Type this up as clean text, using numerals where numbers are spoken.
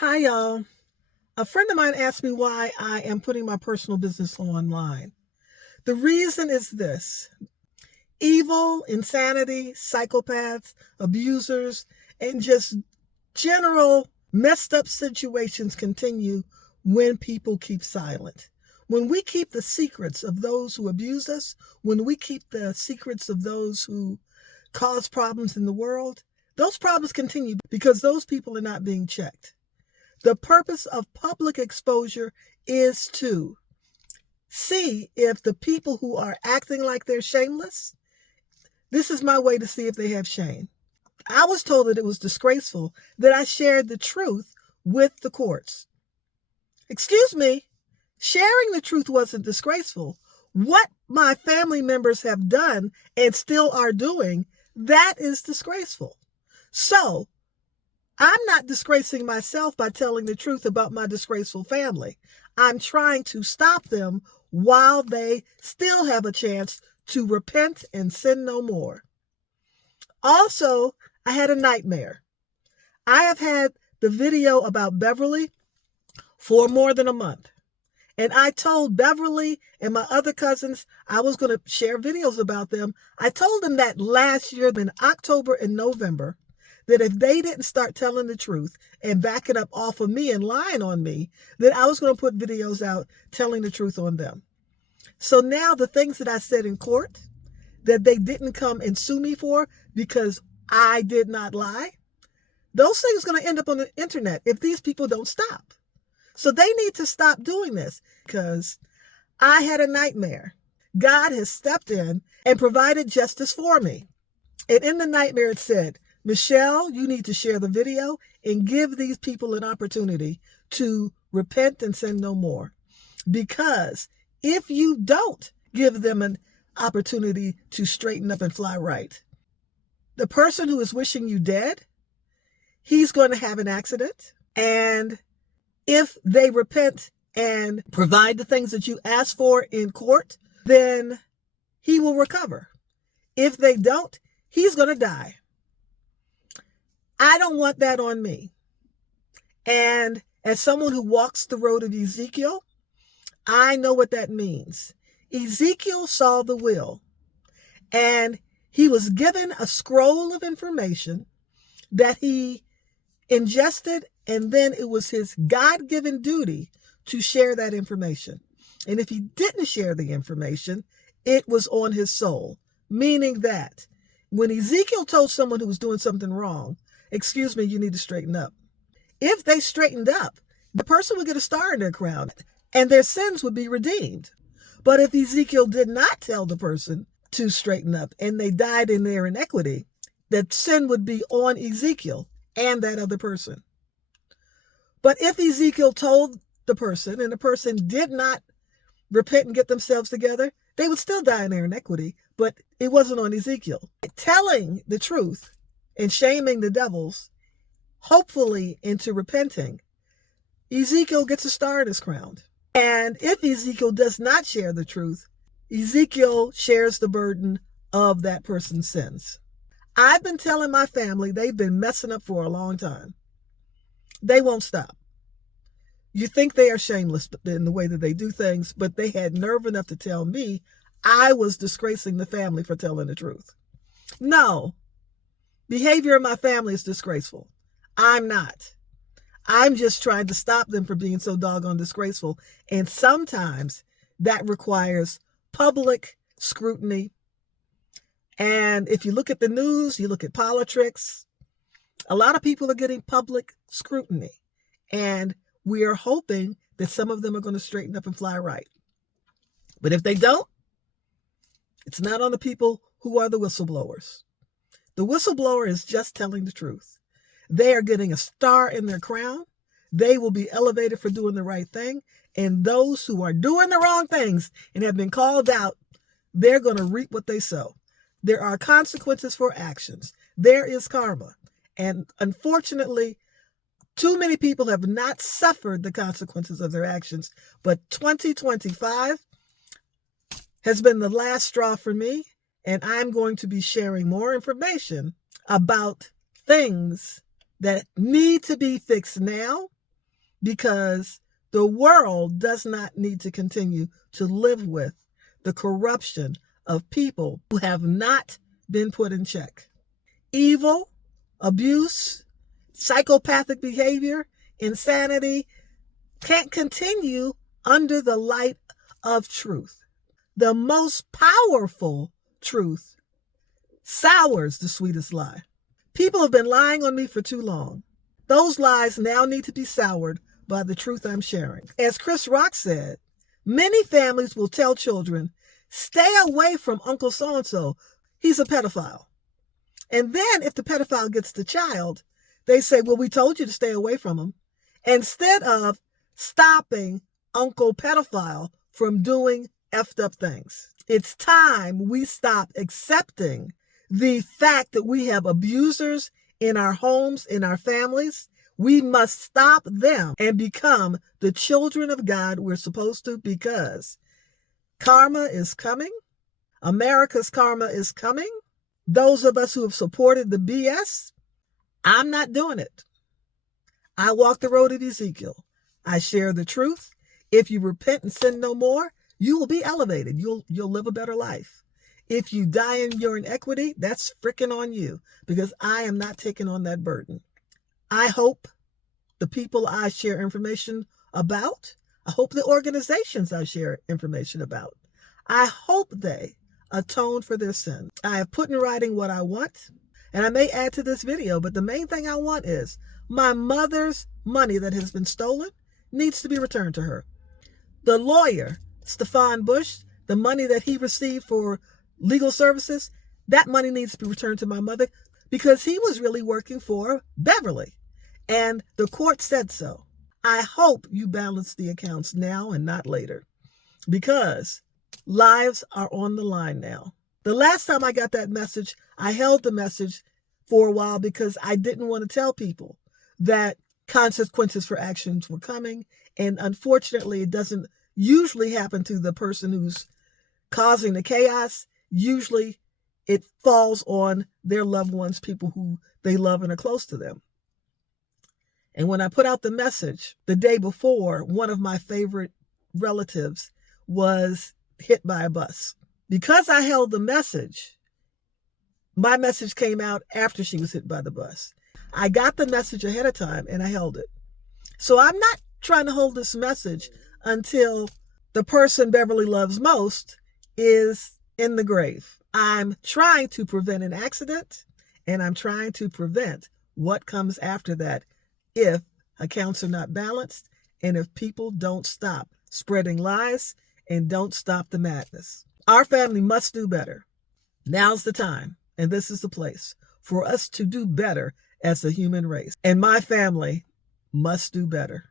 Hi, y'all. A friend of mine asked me why I am putting my personal business online. The reason is this: evil, insanity, psychopaths, abusers, and just general messed up situations continue when people keep silent. When we keep the secrets of those who abuse us, when we keep the secrets of those who cause problems in the world, those problems continue because those people are not being checked. The purpose of public exposure is to see if the people who are acting like they're shameless, this is my way to see if they have shame. I was told that it was disgraceful that I shared the truth with the courts. Excuse me, sharing the truth wasn't disgraceful. What my family members have done and still are doing, that is disgraceful. So, I'm not disgracing myself by telling the truth about my disgraceful family. I'm trying to stop them while they still have a chance to repent and sin no more. Also, I had a nightmare. I have had the video about Beverly for more than a month. And I told Beverly and my other cousins I was going to share videos about them. I told them that last year in October and November, that if they didn't start telling the truth and backing up off of me and lying on me, that I was going to put videos out telling the truth on them. So now the things that I said in court that they didn't come and sue me for because I did not lie, those things are going to end up on the internet if these people don't stop. So they need to stop doing this because I had a nightmare. God has stepped in and provided justice for me. And in the nightmare it said, Michelle, you need to share the video and give these people an opportunity to repent and sin no more. Because if you don't give them an opportunity to straighten up and fly right, the person who is wishing you dead, he's going to have an accident. And if they repent and provide the things that you asked for in court, then he will recover. If they don't, he's going to die. I don't want that on me. And as someone who walks the road of Ezekiel, I know what that means. Ezekiel saw the will, and he was given a scroll of information that he ingested, and then it was his God-given duty to share that information. And if he didn't share the information, it was on his soul, meaning that when Ezekiel told someone who was doing something wrong, excuse me, you need to straighten up. If they straightened up, the person would get a star in their crown and their sins would be redeemed. But if Ezekiel did not tell the person to straighten up and they died in their iniquity, that sin would be on Ezekiel and that other person. But if Ezekiel told the person and the person did not repent and get themselves together, they would still die in their iniquity, but it wasn't on Ezekiel. Telling the truth and shaming the devils, hopefully into repenting, Ezekiel gets a star in his crown. And if Ezekiel does not share the truth, Ezekiel shares the burden of that person's sins. I've been telling my family they've been messing up for a long time. They won't stop. You think they are shameless in the way that they do things, but they had nerve enough to tell me I was disgracing the family for telling the truth. No. Behavior in my family is disgraceful. I'm not. I'm just trying to stop them from being so doggone disgraceful. And sometimes that requires public scrutiny. And if you look at the news, you look at politics, a lot of people are getting public scrutiny. And we are hoping that some of them are going to straighten up and fly right. But if they don't, it's not on the people who are the whistleblowers. The whistleblower is just telling the truth. They are getting a star in their crown. They will be elevated for doing the right thing. And those who are doing the wrong things and have been called out, they're going to reap what they sow. There are consequences for actions. There is karma. And unfortunately, too many people have not suffered the consequences of their actions. But 2025 has been the last straw for me. And I'm going to be sharing more information about things that need to be fixed now because the world does not need to continue to live with the corruption of people who have not been put in check. Evil, abuse, psychopathic behavior, insanity can't continue under the light of truth. The most powerful truth sours the sweetest lie. People have been lying on me for too long. Those lies now need to be soured by the truth I'm sharing. As Chris Rock said, many families will tell children, stay away from Uncle so-and-so, he's a pedophile. And then if the pedophile gets the child, they say, well, we told you to stay away from him, instead of stopping Uncle pedophile from doing effed up things. It's time we stop accepting the fact that we have abusers in our homes, in our families. We must stop them and become the children of God we're supposed to, because karma is coming. America's karma is coming. Those of us who have supported the BS, I'm not doing it. I walk the road of Ezekiel. I share the truth. If you repent and sin no more, you will be elevated. You'll live a better life. If you die in your inequity, that's freaking on you, because I am not taking on that burden. I hope the people I share information about, I hope the organizations I share information about, I hope they atone for their sin. I have put in writing what I want, and I may add to this video, but the main thing I want is my mother's money that has been stolen needs to be returned to her. The lawyer, Stefan Bush, the money that he received for legal services, that money needs to be returned to my mother, because he was really working for Beverly, and the court said so. I hope you balance the accounts now and not later, because lives are on the line now. The last time I got that message, I held the message for a while because I didn't want to tell people that consequences for actions were coming. And unfortunately, it doesn't usually happen to the person who's causing the chaos. Usually it falls on their loved ones, people who they love and are close to them. And when I put out the message the day before, one of my favorite relatives was hit by a bus. Because I held the message, my message came out after she was hit by the bus. I got the message ahead of time and I held it. So I'm not trying to hold this message until the person Beverly loves most is in the grave. I'm trying to prevent an accident, and I'm trying to prevent what comes after that if accounts are not balanced and if people don't stop spreading lies and don't stop the madness. Our family must do better. Now's the time, and this is the place for us to do better as a human race. And my family must do better.